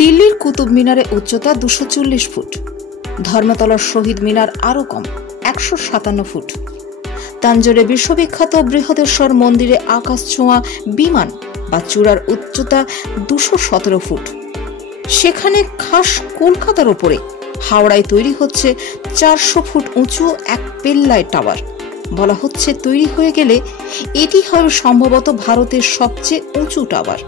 দিল্লির কুতুব মিনারে উচ্চতা 240 ফুট, ধর্মতলার শহীদ মিনার আরো কম 157 ফুট। তাঞ্জোরে বিশ্ববিখ্যাত বৃহদেশ্বর মন্দিরে আকাশ ছোঁয়া বিমান বা চূড়ার উচ্চতা 217 ফুট। সেখানে খাস কলকাতার উপরে হাওড়ায় তৈরি হচ্ছে 400 ফুট উঁচু এক পেল্লায় টাওয়ার। বলা হচ্ছে তৈরি হয়ে গেলে এটি হবে সম্ভবত ভারতের সবচেয়ে উঁচু টাওয়ার।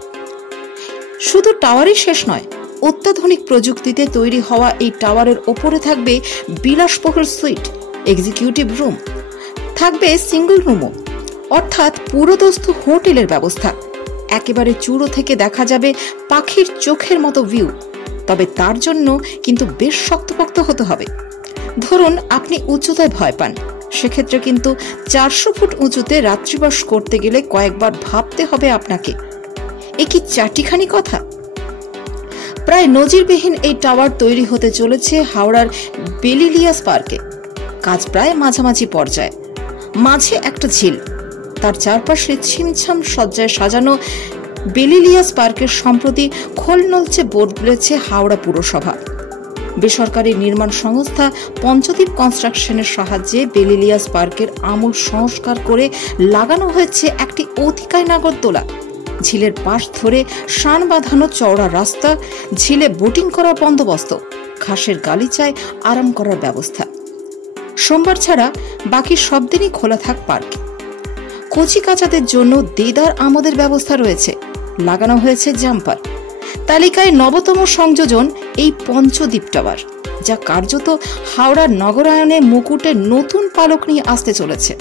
শুধু টাওয়ারই শেষ নয়, অত্যাধুনিক প্রযুক্তিতে তৈরি হওয়া এই টাওয়ারের ওপরে থাকবে বিলাসবহুল সুইট, এক্সিকিউটিভ রুম, থাকবে সিঙ্গল রুমও, অর্থাৎ পুরোদস্তু হোটেলের ব্যবস্থা। একেবারে চূড়ো থেকে দেখা যাবে পাখির চোখের মতো ভিউ। তবে তার জন্য কিন্তু বেশ শক্তপোক্ত হতে হবে। ধরুন আপনি উচ্চতায় ভয় পান, সেক্ষেত্রে কিন্তু 400 ফুট উঁচুতে রাত্রিবাস করতে গেলে কয়েকবার ভাবতে হবে আপনাকে। এ কি চারটিখানি কথা? প্রায় নজিরবিহীন এই টাওয়ার তৈরি হতে চলেছে হাওড়ার বেলিলিয়াস পার্কে। কাজ প্রায় মাঝামাঝি পর্যায়ে। মাঝে একটা ঝিল, তার চারপাশে ছিমছাম সজ্জায় সাজানো বেলিলিয়াস পার্কের সম্প্রতি খোল নলচে বদলেছে হাওড়া পুরসভা। বেসরকারি নির্মাণ সংস্থা পঞ্চদ্বীপ কনস্ট্রাকশনের সাহায্যে বেলিলিয়াস পার্কের আমূল সংস্কার করে লাগানো হয়েছে একটি অতিকায় নাগরদোলা। ঝিলের পাশ ধরে শান বাঁধানো চওড়া রাস্তা, ঝিলে বোটিং করার বন্দোবস্ত, ঘাসের গালিচায় আরাম করার ব্যবস্থা। সোমবার ছাড়া বাকি সব দিনই খোলা থাক পার্ক। কচি কাচাদের জন্য দেদার আমোদের ব্যবস্থা রয়েছে, লাগানো হয়েছে জাম্পার। তালিকায় নবতম সংযোজন এই পঞ্চদ্বীপ টাওয়ার, যা কার্যত হাওড়ার নগরায়নের মুকুটে নতুন পালক নিয়ে আসতে চলেছে।